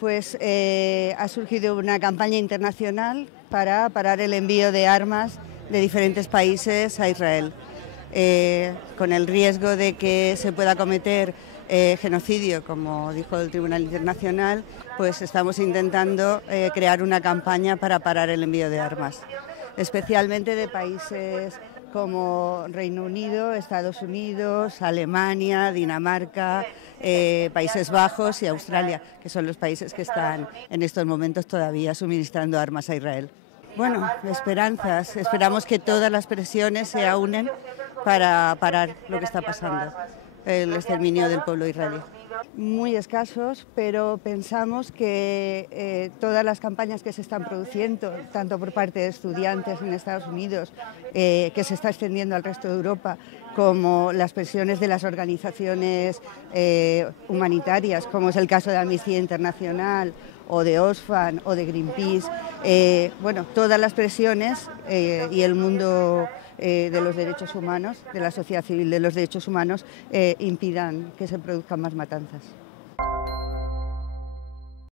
Pues ha surgido una campaña internacional para parar el envío de armas de diferentes países a Israel, con el riesgo de que se pueda cometer genocidio, como dijo el Tribunal Internacional. Pues estamos intentando crear una campaña para parar el envío de armas, especialmente de países como Reino Unido, Estados Unidos, Alemania, Dinamarca, Países Bajos y Australia, que son los países que están en estos momentos todavía suministrando armas a Israel. Bueno, esperanzas. Esperamos que todas las presiones se unen para parar lo que está pasando, el exterminio del pueblo israelí. Muy escasos, pero pensamos que todas las campañas que se están produciendo, tanto por parte de estudiantes en Estados Unidos, que se está extendiendo al resto de Europa, como las presiones de las organizaciones humanitarias, como es el caso de Amnistía Internacional o de Oxfam o de Greenpeace, todas las presiones y el mundo de los derechos humanos, de la sociedad civil de los derechos humanos, impidan que se produzcan más matanzas.